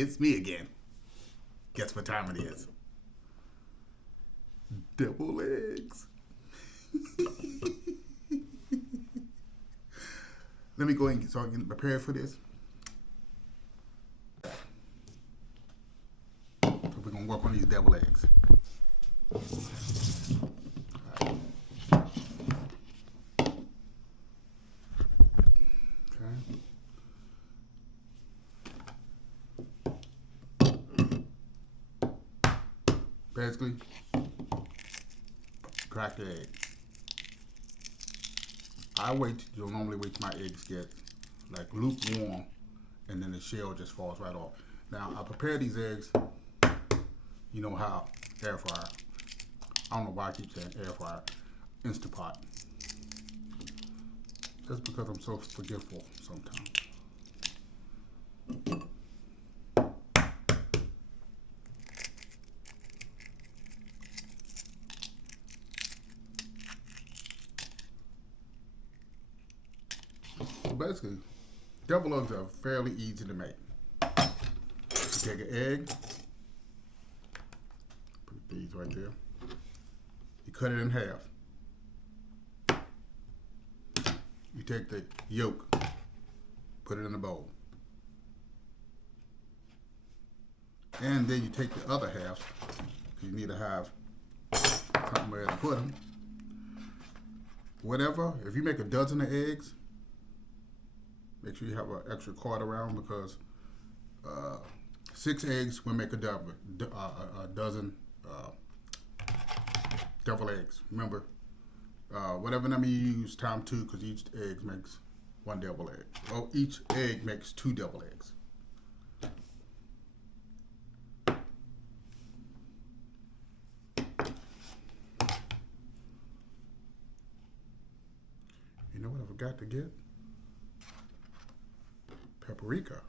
It's me again. Guess what time it is? Double eggs. Let me go and start getting prepared for this. So we're gonna work on these devil eggs. Basically, crack the egg. You'll normally wait till my eggs get like lukewarm and then the shell just falls right off. Now, I prepare these eggs, you know how, air fryer. I don't know why I keep saying air fryer, Instant Pot. Just because I'm so forgetful sometimes. Basically, devil eggs are fairly easy to make. You take an egg, put these right there. You cut it in half. You take the yolk, put it in a bowl. And then you take the other half, because you need to have somewhere to put them. Whatever, if you make a dozen of eggs, make sure you have an extra card around because 6 eggs will make a dozen devil eggs. Remember, whatever number you use, times 2 because each egg makes 1 devil egg. Well, each egg makes 2 devil eggs. You know what I forgot to get? Paprika.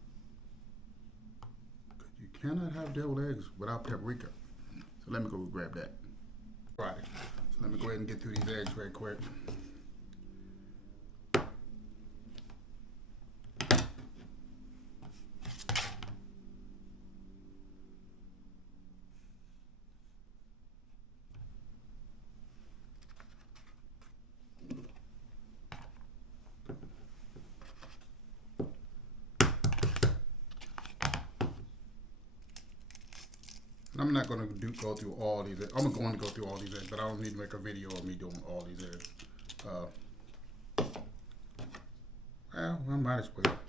You cannot have deviled eggs without paprika. So let me go grab that. Right. So let me go ahead and get through these eggs right quick. I'm not going to go through all these eggs. I'm going to go through all these eggs, but I don't need to make a video of me doing all these eggs. Well, I might as well.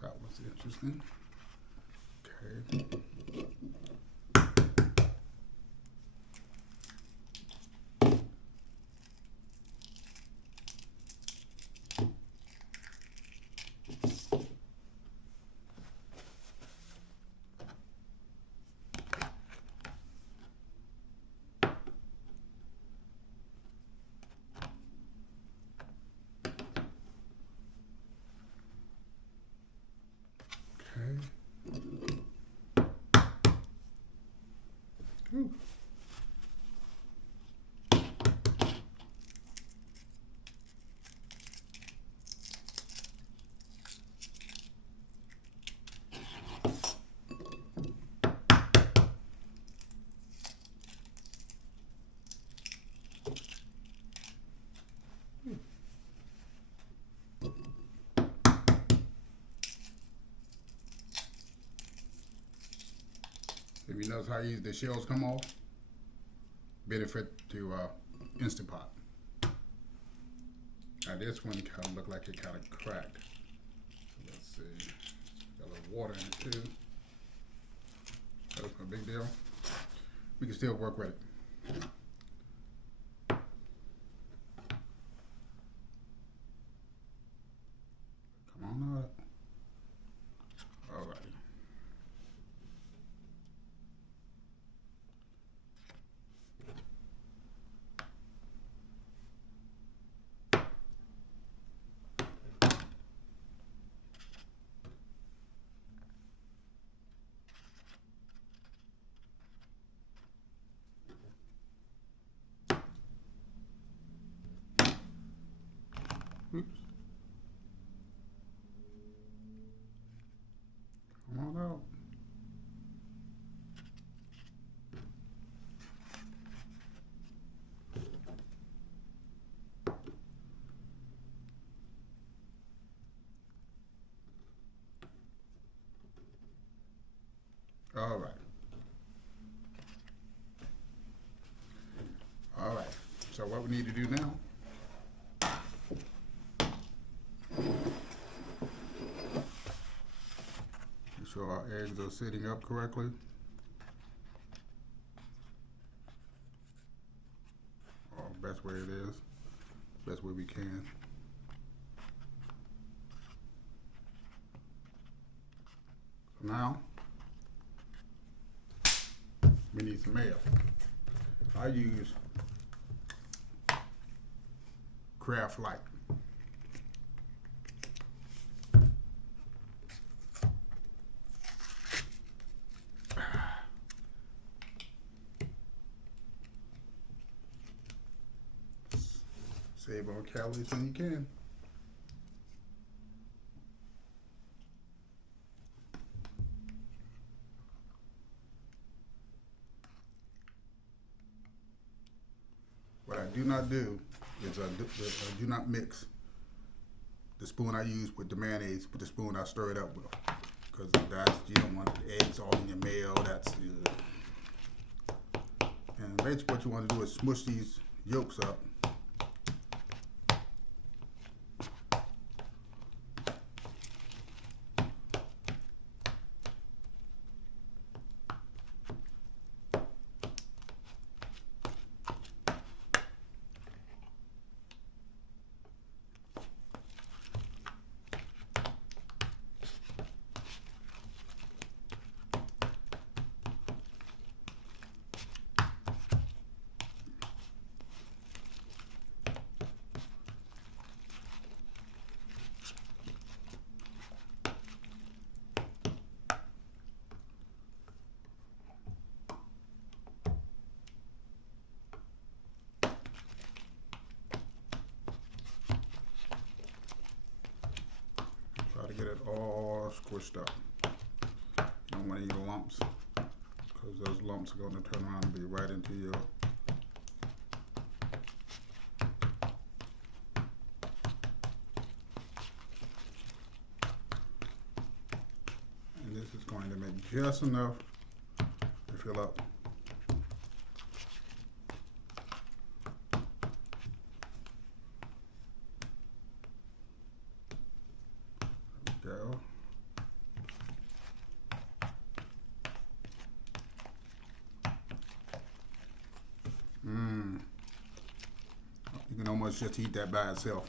That was interesting. Okay. Ooh. If you notice how easy the shells come off, benefit to Instant Pot. Now this one kind of looked like it kind of cracked. So let's see, got a little water in it too. That's no big deal. We can still work with it. Come on up. All right. Oops. Come on out. All right. All right. So what we need to do now, make sure our eggs are sitting up correctly. Or best way it is, best way we can. So now, we need some mayo. I use Kraft Light. Save on calories when you can. What I do not do is I do not mix the spoon I use with the mayonnaise with the spoon I stir it up with, because that's, you don't want the eggs all in your mayo. That's and basically what you want to do is smush these yolks up. Try to get it all squished up. You don't want any lumps, because those lumps are going to turn around and be right into your and this is going to make just enough to fill up. There we go. You can almost just eat that by itself.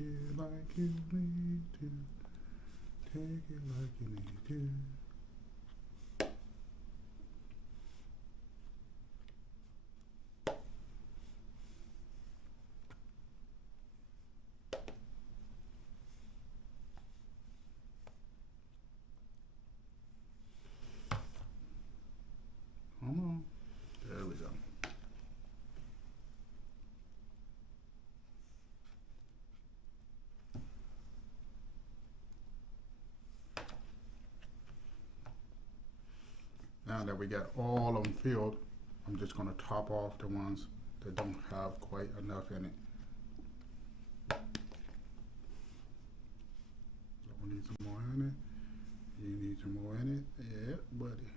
it like you need to. Take it like you need to. Come on. There we go. Now that we got all of them filled, I'm just going to top off the ones that don't have quite enough in it. We need some more in it. You need some more in it. Yeah, buddy.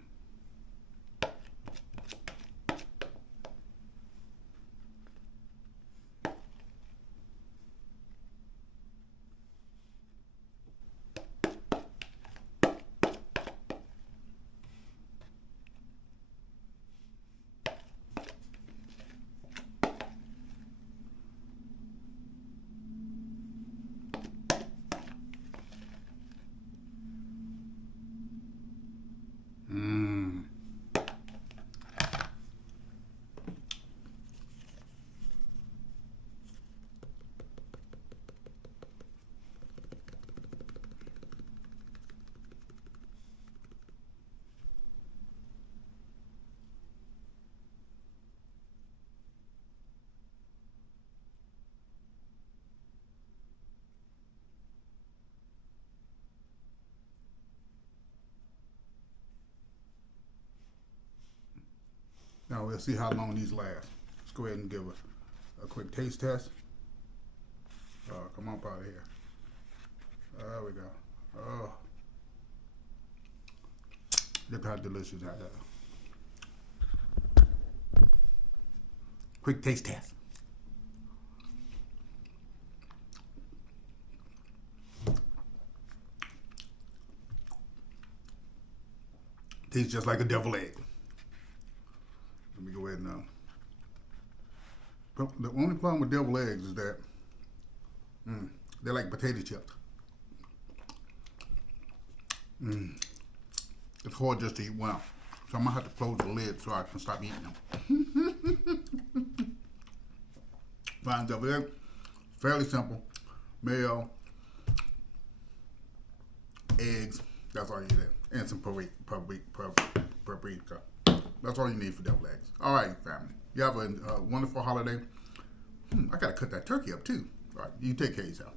Mmm. Now we'll see how long these last. Let's go ahead and give a quick taste test. Come up out of here. There we go. Oh, look how delicious that is. Quick taste test. Tastes just like a deviled egg. Let me go ahead now. The only problem with deviled eggs is that they're like potato chips. It's hard just to eat one. So I'm gonna have to close the lid so I can stop eating them. Fine deviled egg, fairly simple. Mayo, eggs, that's all you need. And some paprika. That's all you need for deviled eggs. All right, family. You have a wonderful holiday. I gotta cut that turkey up too. All right, you take care of yourself.